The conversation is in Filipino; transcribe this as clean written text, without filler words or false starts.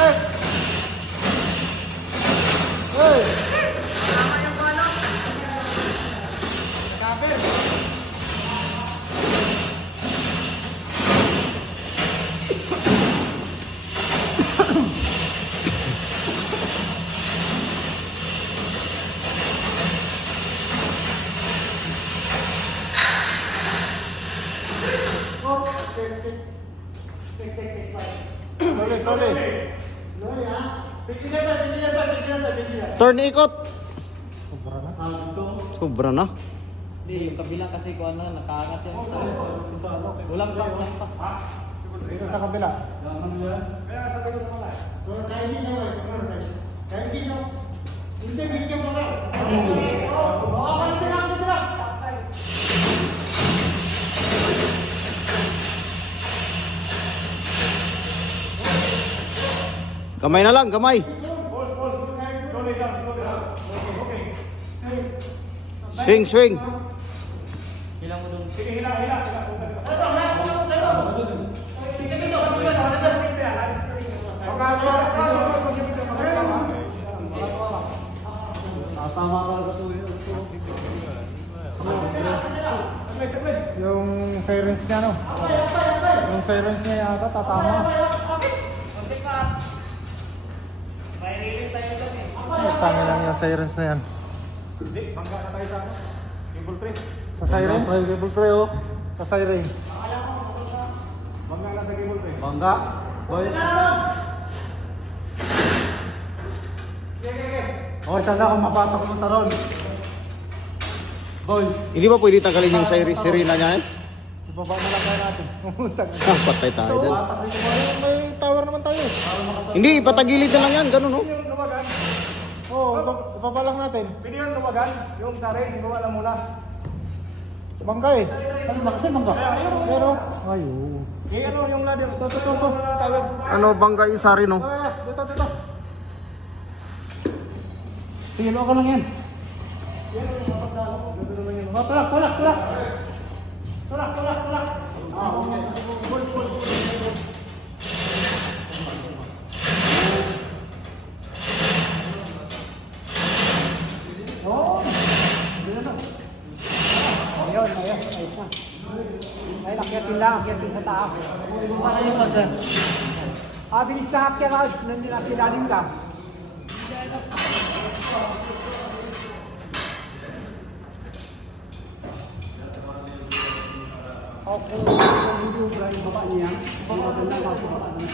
Hey! Hey! Tama yung ano? Kapil! Sorry, sorry. Turn ikot. Sobra na. Sobra na. Hindi, yung kabila kasi kung ano, nakaangat yan sa... Ulang pa, ulang pa. Dito sa kabila. Kamay na lang, kamay. Swing, swing. Hilang mo doon. Tama ka ba yung sirens niya, no? Yung sirens niya yata, tatama. May release tayo dyan eh. Tangin lang yung sirens na yan. Hindi, bangga na tayo sa ano? Cable tray. Sa sirens? Cable tray, oh. Sa siren. Bangga na sa cable tray. Bangga. Boy. Oh, sana kung mapatok mo taron. Boy, Hindi ba pwede tanggalin yung sirena niya eh? ibaba na lang tayo natin. Ah, patay tayo dyan. May tower naman tayo. Hindi, patagilid na lang yan. Ganun, no? Yung lumagan, Oo, ibaba lang natin. pwede yung lumagan, yung sari, sigawa lang muna. Bangga eh. Ano ba kasi bangga? Pero, ayun. Eh, ano yung ladder? Ito. Tawag. Ano, bangga yung sari, no? Dito. Sige, luwa ka lang yan. Tulak. Oh, ayun, ayos na. Ay, akyatin sa taas. Para yung pagka. Bilis na akyat, nandiyan na silalim ka. Ako, hindi ubra yung baba niya. Ang maganda ka sa baba niya.